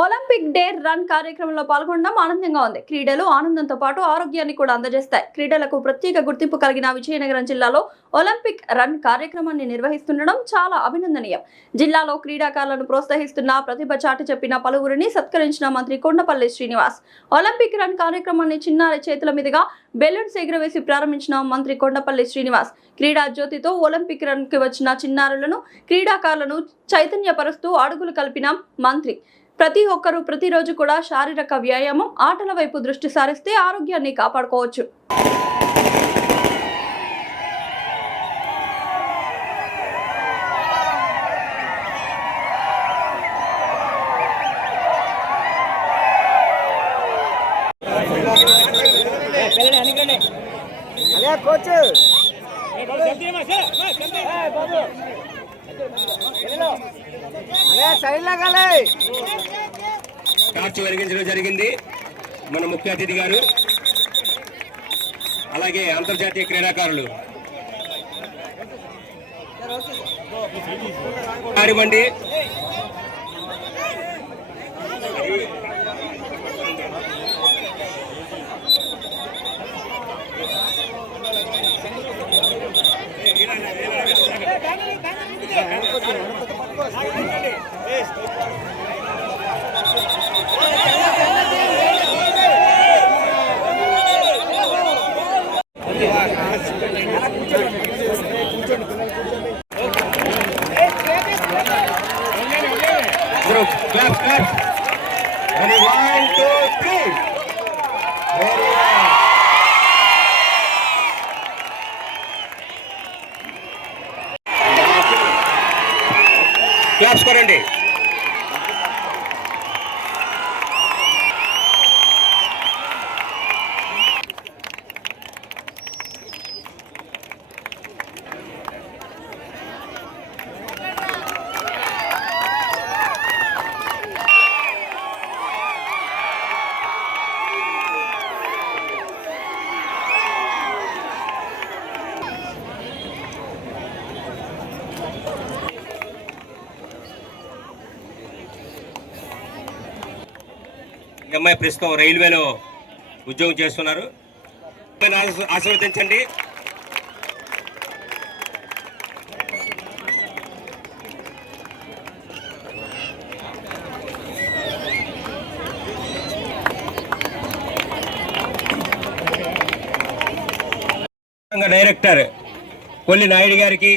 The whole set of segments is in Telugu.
ఒలింపిక్ డే రన్ కార్యక్రమంలో పాల్గొనడం ఆనందంగా ఉంది. క్రీడలు ఆనందంతో పాటు ఆరోగ్యాన్ని కూడా అందజేస్తాయి. క్రీడలకు ప్రత్యేక గుర్తింపు కలిగిన విజయనగరం జిల్లాలో ఒలింపిక్ రన్ కార్యక్రమాన్ని నిర్వహిస్తుండడం చాలా అభినందనీయం. జిల్లాలో క్రీడాకారులను ప్రోత్సహిస్తున్న, ప్రతిభ చాటి చెప్పిన పలువురిని సత్కరించిన మంత్రి కొండపల్లి శ్రీనివాస్ ఒలింపిక్ రన్ కార్యక్రమాన్ని చిన్నారి చేతుల మీదుగా బెలూన్స్ ఎగురవేసి ప్రారంభించిన మంత్రి కొండపల్లి శ్రీనివాస్ క్రీడా జ్యోతితో ఒలింపిక్ రన్ కి వచ్చిన చిన్నారులను, క్రీడాకారులను చైతన్యపరుస్తూ అడుగులు కలిపిన మంత్రి ప్రతి ఒక్కరూ ప్రతిరోజు కూడా శారీరక వ్యాయామం, ఆటల వైపు దృష్టి సారిస్తే ఆరోగ్యాన్ని కాపాడుకోవచ్చు. టార్చ్ వెలిగించడం జరిగింది. మన ముఖ్య అతిథి గారు, అలాగే అంతర్జాతీయ క్రీడాకారులు ఆడివ్వండి. Clap, clap. Ready, 1, 2, 3. Very well. Claps korandi. అమ్మాయి ప్రస్తుతం రైల్వేలో ఉద్యోగం చేస్తున్నారు. ఆశీర్వదించండి. డైరెక్టర్ కొల్లి నాయుడు గారికి,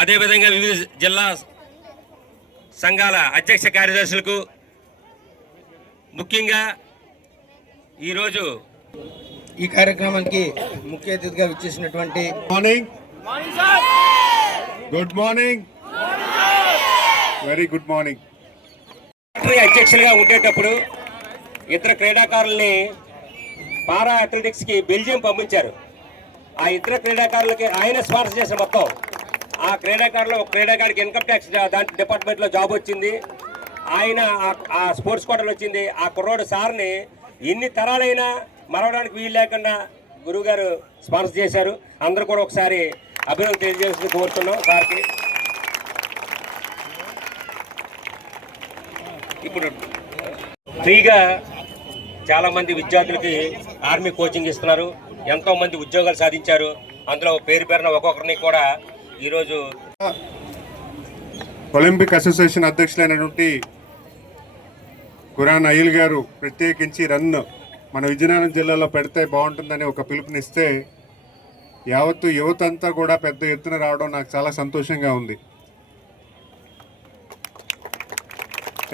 అదేవిధంగా వివిధ జిల్లా సంఘాల అధ్యక్ష కార్యదర్శులకు, ముఖ్యంగా ఈరోజు ఈ కార్యక్రమానికి ముఖ్య అతిథిగా విచ్చేసినటువంటి good morning, very good morning. అధ్యక్షులుగా ఉండేటప్పుడు ఇతర క్రీడాకారుల్ని పారా అథ్లెటిక్స్కి బెల్జియం పంపించారు. ఆ ఇతర క్రీడాకారులకి ఆయన స్పాన్సర్ చేసిన మొత్తం ఆ క్రీడాకారులు, క్రీడాకారికి ఇన్కమ్ ట్యాక్స్ దాంట్లో డిపార్ట్మెంట్లో జాబ్ వచ్చింది. ఆయన ఆ స్పోర్ట్స్ కోటలు వచ్చింది. ఆ కుర్రోడు సార్ని ఎన్ని తరాలైనా మరవడానికి వీలు లేకుండా గురువుగారు స్పాన్సర్ చేశారు. అందరూ కూడా ఒకసారి అభినందన తెలియజేసి కోరుతున్నాం సార్కి. ఇప్పుడు ఫ్రీగా చాలామంది విద్యార్థులకి ఆర్మీ కోచింగ్ ఇస్తున్నారు. ఎంతోమంది ఉద్యోగాలు సాధించారు. అందులో పేరు పేరున ఒక్కొక్కరిని కూడా ఈరోజు ఒలింపిక్ అసోసియేషన్ అధ్యక్షులైనటువంటి ఖురాన్ అయిల్ గారు ప్రత్యేకించి రన్ మన విజయనగరం జిల్లాలో పెడితే బాగుంటుందని ఒక పిలుపునిస్తే యావత్తు యువత అంతా కూడా పెద్ద ఎత్తున రావడం నాకు చాలా సంతోషంగా ఉంది.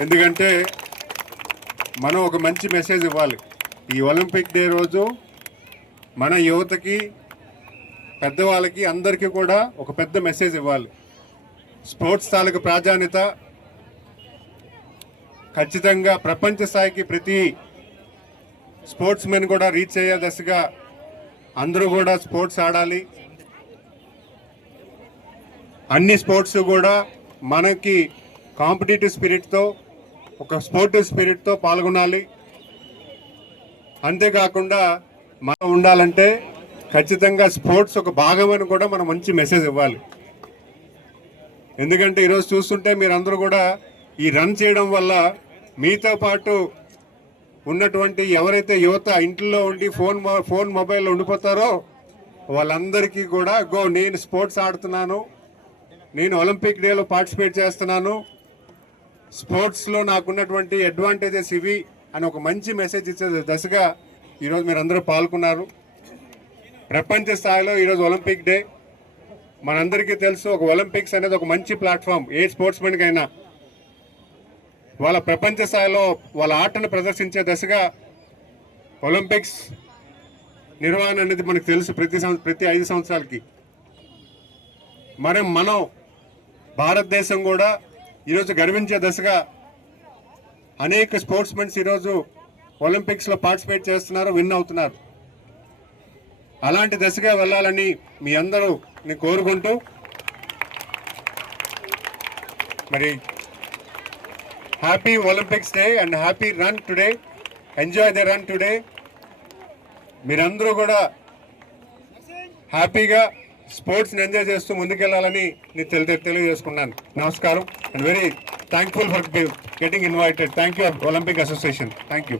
ఎందుకంటే మనం ఒక మంచి మెసేజ్ ఇవ్వాలి. ఈ ఒలింపిక్ డే రోజు మన యువతకి, పెద్దవాళ్ళకి, అందరికీ కూడా ఒక పెద్ద మెసేజ్ ఇవ్వాలి. స్పోర్ట్స్ తాలూకు ప్రాధాన్యత ఖచ్చితంగా ప్రపంచ స్థాయికి ప్రతి స్పోర్ట్స్ మెన్ కూడా రీచ్ అయ్యే దశగా అందరూ కూడా స్పోర్ట్స్ ఆడాలి. అన్ని స్పోర్ట్స్ కూడా మనకి కాంపిటేటివ్ స్పిరిట్తో, ఒక స్పోర్టివ్ స్పిరిట్తో పాల్గొనాలి. అంతేకాకుండా మనం ఉండాలంటే ఖచ్చితంగా స్పోర్ట్స్ ఒక భాగమని కూడా మనం మంచి మెసేజ్ ఇవ్వాలి. ఎందుకంటే ఈరోజు చూస్తుంటే మీరందరూ కూడా ఈ రన్ చేయడం వల్ల మీతో పాటు ఉన్నటువంటి ఎవరైతే యువత ఇంట్లో ఉండి ఫోన్ మొబైల్లో ఉండిపోతారో వాళ్ళందరికీ కూడా నేను స్పోర్ట్స్ ఆడుతున్నాను, నేను ఒలింపిక్ డేలో పార్టిసిపేట్ చేస్తున్నాను, స్పోర్ట్స్లో నాకున్నటువంటి అడ్వాంటేజెస్ ఇవి అని ఒక మంచి మెసేజ్ ఇచ్చే దశగా ఈరోజు మీరు అందరూ పాల్గొన్నారు. ప్రపంచ స్థాయిలో ఈరోజు ఒలింపిక్ డే మనందరికీ తెలుసు. ఒక ఒలింపిక్స్ అనేది ఒక మంచి ప్లాట్ఫామ్ ఏ స్పోర్ట్స్మెన్కి అయినా వాళ్ళ ప్రపంచ స్థాయిలో వాళ్ళ ఆటను ప్రదర్శించే దశగా ఒలింపిక్స్ నిర్వహణ అనేది మనకు తెలుసు ప్రతి 5 సంవత్సరాలకి. మనం భారతదేశం కూడా ఈరోజు గర్వించే దశగా అనేక స్పోర్ట్స్మెన్స్ ఈరోజు ఒలింపిక్స్లో పార్టిసిపేట్ చేస్తున్నారు, విన్ అవుతున్నారు. అలాంటి దశగా వెళ్ళాలని మీ అందరూ నేను కోరుకుంటూ మరి happy Olympics day and happy run today. Enjoy the run today. మీరందరూ కూడా హ్యాపీగా స్పోర్ట్స్ని ఎంజాయ్ చేస్తూ ముందుకెళ్ళాలని నేను తెలియజేసుకున్నాను. నమస్కారం and very thankful for getting invited. Thank you Olympic association. Thank you.